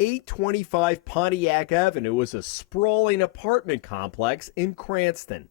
825 Pontiac Avenue is a sprawling apartment complex in Cranston.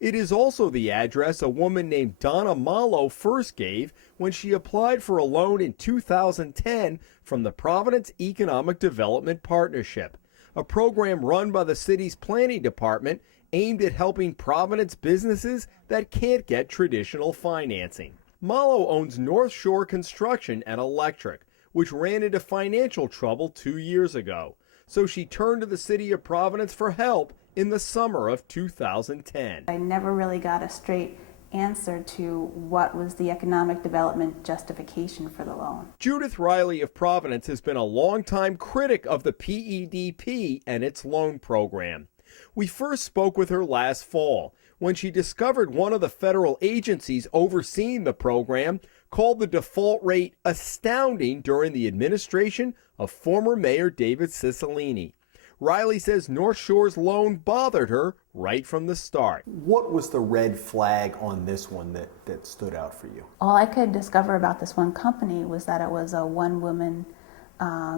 It is also the address a woman named Donna Malo first gave when she applied for a loan in 2010 from the Providence Economic Development Partnership, a program run by the city's planning department aimed at helping Providence businesses that can't get traditional financing. Malo owns North Shore Construction and Electric, which ran into financial trouble 2 years ago, so she turned to the city of Providence for help in the summer of 2010. I never really got a straight answer to what was the economic development justification for the loan. Judith Riley of Providence has been a longtime critic of the PEDP and its loan program. We first spoke with her last fall when she discovered one of the federal agencies overseeing the program called the default rate astounding during the administration of former Mayor David Cicilline. Riley says North Shore's loan bothered her right from the start. What was the red flag on this one that stood out for you? All I could discover about this one company was that it was a one-woman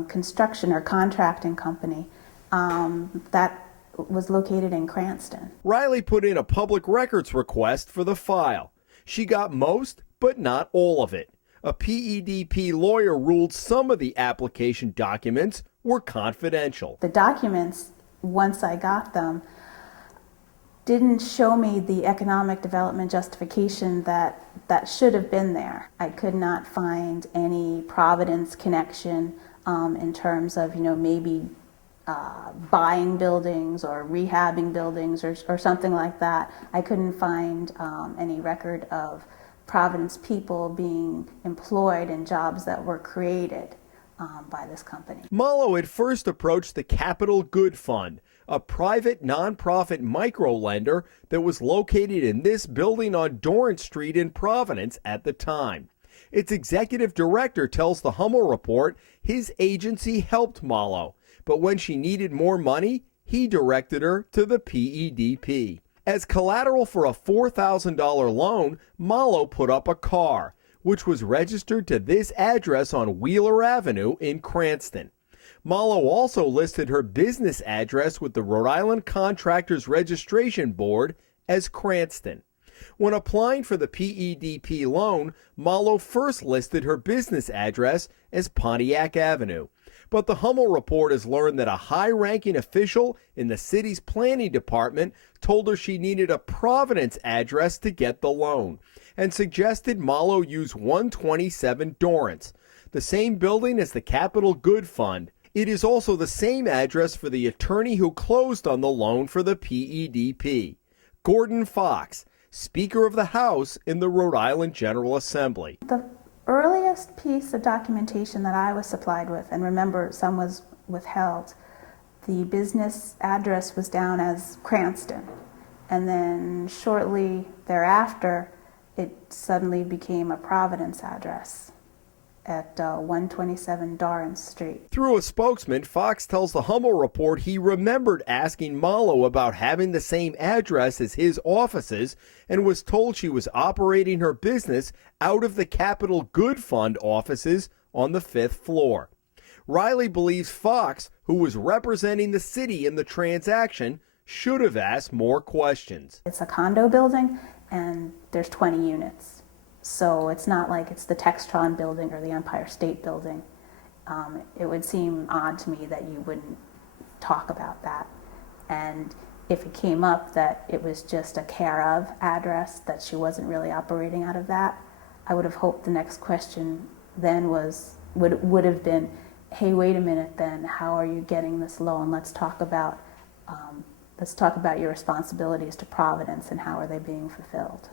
construction or contracting company that was located in Cranston. Riley put in a public records request for the file. She got most, but not all of it. A PEDP lawyer ruled some of the application documents were confidential. The documents, once I got them, didn't show me the economic development justification that should have been there. I could not find any Providence connection in terms of, maybe buying buildings or rehabbing buildings or something like that. I couldn't find any record of Providence people being employed in jobs that were created by this company. Malo had first approached the Capital Good Fund, a private nonprofit microlender that was located in this building on Dorrance Street in Providence at the time. Its executive director tells the Hummel report his agency helped Malo, but when she needed more money, he directed her to the PEDP. As collateral for a $4,000 loan, Malo put up a car, which was registered to this address on Wheeler Avenue in Cranston. Malo also listed her business address with the Rhode Island Contractors Registration Board as Cranston. When applying for the PEDP loan, Malo first listed her business address as Pontiac Avenue. But the Hummel report has learned that a high-ranking official in the city's planning department told her she needed a Providence address to get the loan and suggested Malo use 127 Dorrance, the same building as the Capital Good Fund. It is also the same address for the attorney who closed on the loan for the PEDP, Gordon Fox, Speaker of the House in the Rhode Island General Assembly. The earliest piece of documentation that I was supplied with, and remember some was withheld, the business address was down as Cranston, and then shortly thereafter it suddenly became a Providence address at 127 Dorrance Street. Through a spokesman, Fox tells the Hummel report he remembered asking Malo about having the same address as his offices and was told she was operating her business out of the Capital Good Fund offices on the 5th floor. Riley believes Fox, who was representing the city in the transaction, should have asked more questions. It's a condo building and there's 20 units. So it's not like it's the Textron building or the Empire State Building. It would seem odd to me that you wouldn't talk about that. And if it came up that it was just a care of address, that she wasn't really operating out of that, I would have hoped the next question then would have been, hey, wait a minute then, how are you getting this loan? Let's talk about your responsibilities to Providence and how are they being fulfilled.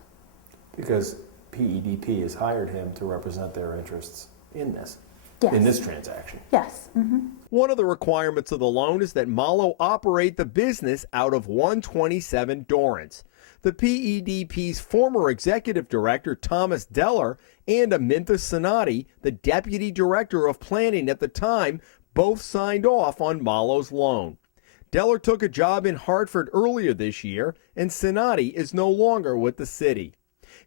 Because PEDP has hired him to represent their interests in this. Yes. In this transaction. Yes. Mm-hmm. One of the requirements of the loan is that Malo operate the business out of 127 Dorrance. The PEDP's former executive director, Thomas Deller, and Amintha Sonati, the deputy director of planning at the time, both signed off on Malo's loan. Deller took a job in Hartford earlier this year, and Sonati is no longer with the city.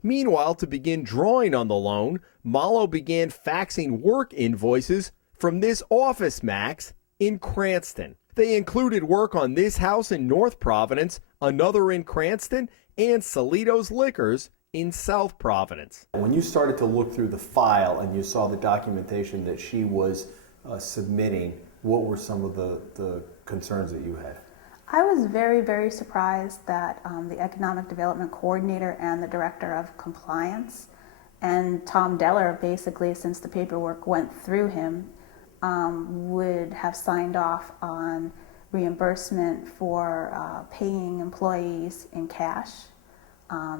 Meanwhile, to begin drawing on the loan, Malo began faxing work invoices from this office max in Cranston. They included work on this house in North Providence, another in Cranston, and Salito's Liquors in South Providence. When you started to look through the file and you saw the documentation that she was submitting, what were some of the concerns that you had? I was very, very surprised that the Economic Development Coordinator and the Director of Compliance and Tom Deller, basically, since the paperwork went through him, would have signed off on reimbursement for paying employees in cash,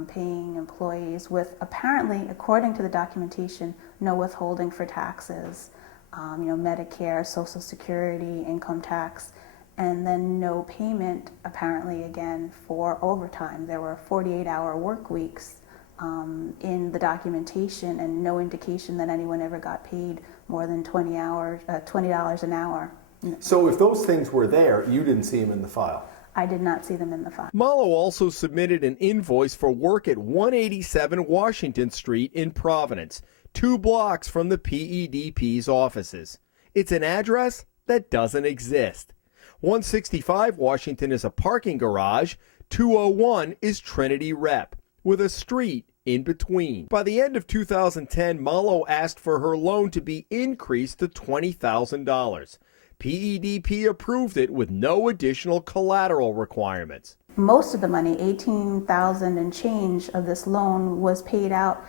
paying employees with, apparently, according to the documentation, no withholding for taxes, Medicare, Social Security, income tax, and then no payment, apparently, again, for overtime. There were 48-hour work weeks in the documentation, and no indication that anyone ever got paid more than $20 an hour. So if those things were there, you didn't see them in the file? I did not see them in the file. Mallow also submitted an invoice for work at 187 Washington Street in Providence, 2 blocks from the PEDP's offices. It's an address that doesn't exist. 165 Washington is a parking garage. 201 is Trinity Rep, with a street in between. By the end of 2010, Mallow asked for her loan to be increased to $20,000. PEDP approved it with no additional collateral requirements. Most of the money, $18,000 and change of this loan, was paid out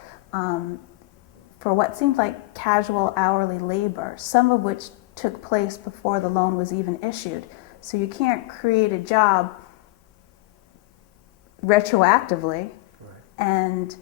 for what seemed like casual hourly labor, some of which took place before the loan was even issued. So you can't create a job retroactively, and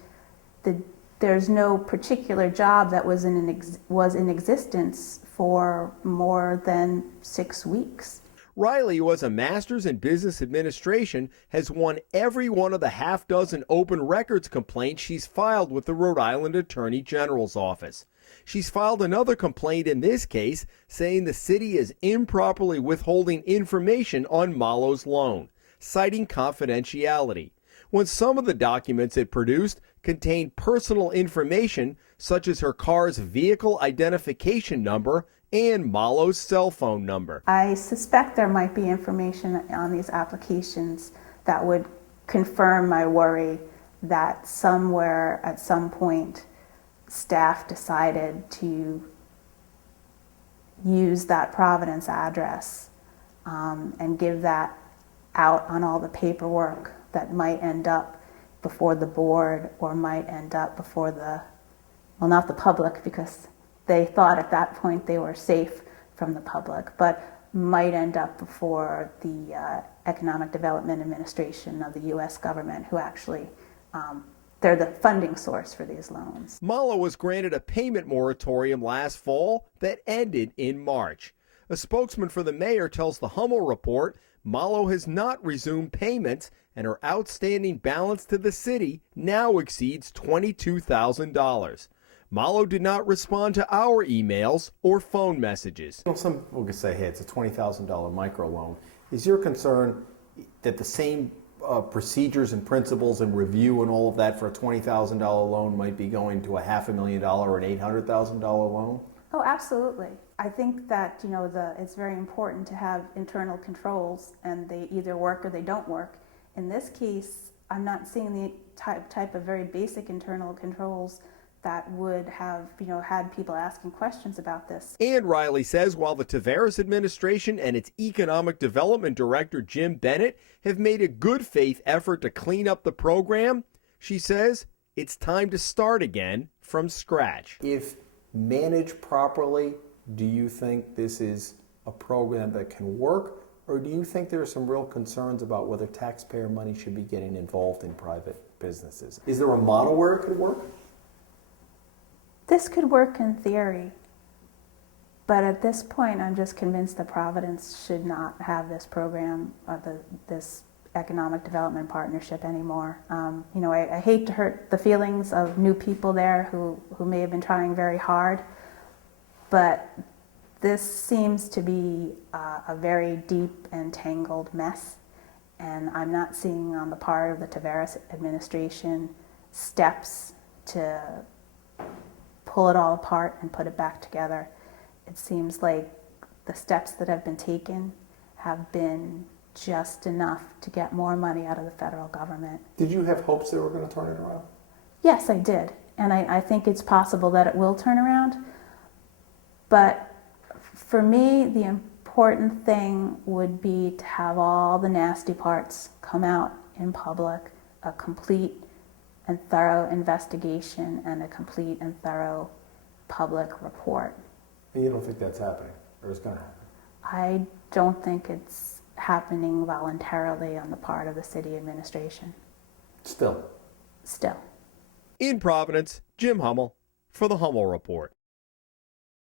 there's no particular job that was in existence for more than 6 weeks. Riley, who has a master's in business administration, has won every one of the half-dozen open records complaints she's filed with the Rhode Island Attorney General's office. She's filed another complaint in this case saying the city is improperly withholding information on Mallow's loan, citing confidentiality, when some of the documents it produced contained personal information such as her car's vehicle identification number and Mallow's cell phone number. I suspect there might be information on these applications that would confirm my worry that somewhere at some point staff decided to use that Providence address and give that out on all the paperwork that might end up before the board or might end up before well, not the public, because they thought at that point they were safe from the public, but might end up before the Economic Development Administration of the U.S. government, who actually, they're the funding source for these loans. Mallow was granted a payment moratorium last fall that ended in March. A spokesman for the mayor tells the Hummel report Mallow has not resumed payments, and her outstanding balance to the city now exceeds $22,000. Mallow did not respond to our emails or phone messages. Some people could say, hey, it's a $20,000 microloan. Is your concern that the same procedures and principles and review and all of that for a $20,000 loan might be going to a $500,000 or an $800,000 loan? Oh, absolutely. I think that it's very important to have internal controls, and they either work or they don't work. In this case, I'm not seeing the type of very basic internal controls that would have, had people asking questions about this. And Riley says while the Taveras administration and its economic development director, Jim Bennett, have made a good faith effort to clean up the program, she says it's time to start again from scratch. If managed properly, do you think this is a program that can work, or do you think there are some real concerns about whether taxpayer money should be getting involved in private businesses? Is there a model where it could work? This could work in theory, but at this point I'm just convinced that Providence should not have this program, this economic development partnership anymore. I hate to hurt the feelings of new people there who may have been trying very hard, but this seems to be a very deep and tangled mess, and I'm not seeing on the part of the Taveras administration steps to pull it all apart and put it back together. It seems like the steps that have been taken have been just enough to get more money out of the federal government. Did you have hopes they were going to turn it around? Yes, I did. And I think it's possible that it will turn around. But for me, the important thing would be to have all the nasty parts come out in public, a complete and thorough investigation and a complete and thorough public report. And you don't think that's happening, or is going to happen? I don't think it's happening voluntarily on the part of the city administration. Still. Still. In Providence, Jim Hummel for the Hummel Report.